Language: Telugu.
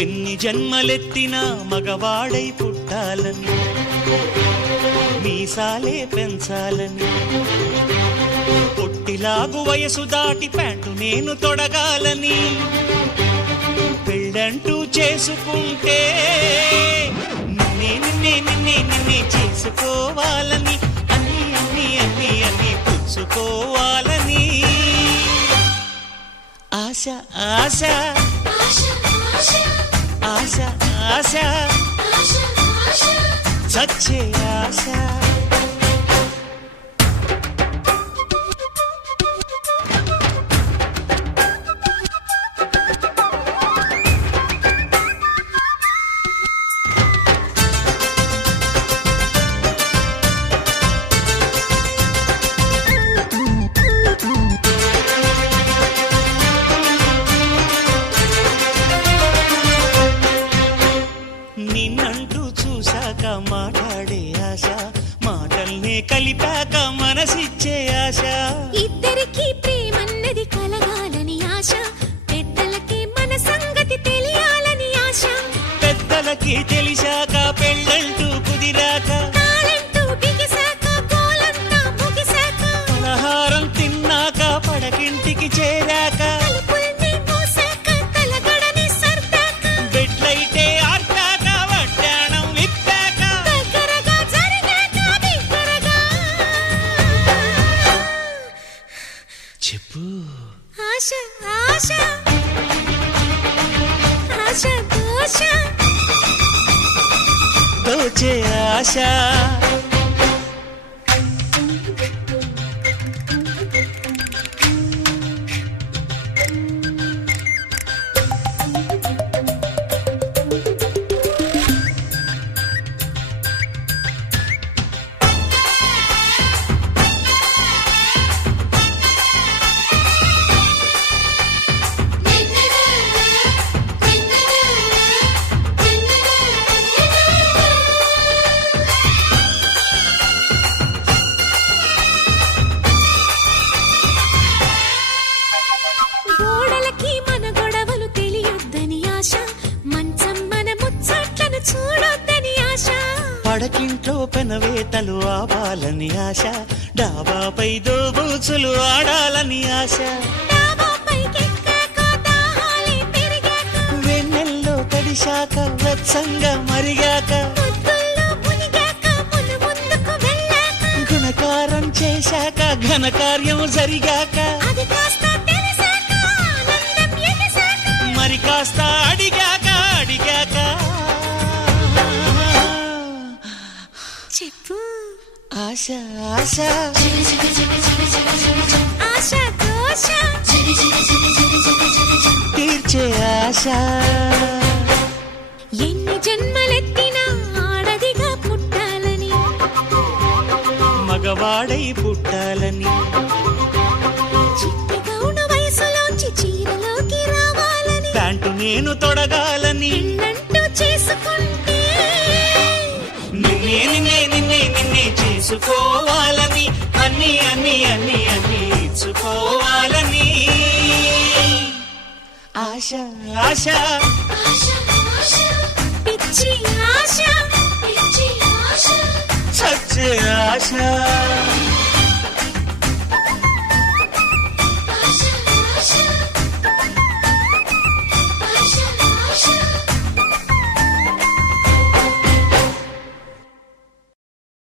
ఎన్ని జన్మలెత్తినా మగవాడై పుట్టాలని, మీసాలే పెంచాలని, పొట్టిలాగు వయసు దాటి ప్యాంటు నేను తొడగాలని, పెళ్ళంటూ చేసుకుంటే నిన్నే నిన్నే నిన్నే నిన్నే చేసుకోవాలని, అన్ని అన్ని అన్ని అన్ని పుచ్చుకోవాలని ఆశ ఆశ ఆశ ఆశ చచ్చే ఆశ. నిన్నంటూ చూశాక మాట్లాడే ఆశ, మాటల్నే కలిపాక మనసిచ్చే ఆశ. ఇద్దరికి ప్రేమన్నది కలగాలని ఆశ, పెద్దలకి మన సంగతి తెలియాలని ఆశ. పెద్దలకి తెలిసాక పెళ్ళంటూ కుదిరాక, తాళంటూ బిగిసాక గోలంతా ముగిసాక, పలహారం తిన్నాక పడకింటికి చేరాక, తలుపుల్ని మూసాక తలగడని సర్దాక, బెడ్ లైటే ఆర్పాక వడ్డాణం విప్పాక, దగ్గరగా జరిగాక దగ్గరగా చెప్పు ఆశ ఆశ ఆశ దోష దోచే ఆశ. గోడలకి మన గొడవలు తెలియొద్దని ఆశ, మంచం మన ముచ్చట్లను చూడొద్దని ఆశ. పడకింట్లో పెనవేతలు ఆవాలని ఆశ, డాబాపై దోబూచులు ఆడాలని ఆశ, డాబాపైకెక్కాక దాహాలే పెరిగాక, వెన్నెల్లో తడిశాక వెచ్చంగా మరిగాక, ముద్దుల్లో మునిగాక మును ముందుకు వెళ్ళాక, గుణకారం చేశాక ఘనకార్యం జరిగాక, అది కాస్త తెలిసాక ఆనందం ఎగసాక, మరి కాస్త అడిగాక అడిగాక చెప్పు ఆశ ఆశ ఆశ దోష తీర్చే ఆశ. ఎన్ని జన్మలెత్తినా ఆడదిగా పుట్టాలని, మగవాడై పుట్టాలని, చిట్టి గౌన వయసులోంచి చీరలోకి రావాలని, ప్యాంటు నేను తొడగాలని, పెళ్ళంటూ చేసుకుంటే నిన్నే నిన్నే నిన్నే నిన్నే చేసుకోవాలని, అన్ని అన్ని అన్ని అన్ని ఇచ్చుకోవాలని ఆశ ఆశ పిచ్చి ఆశ చచ్చే ఆశ.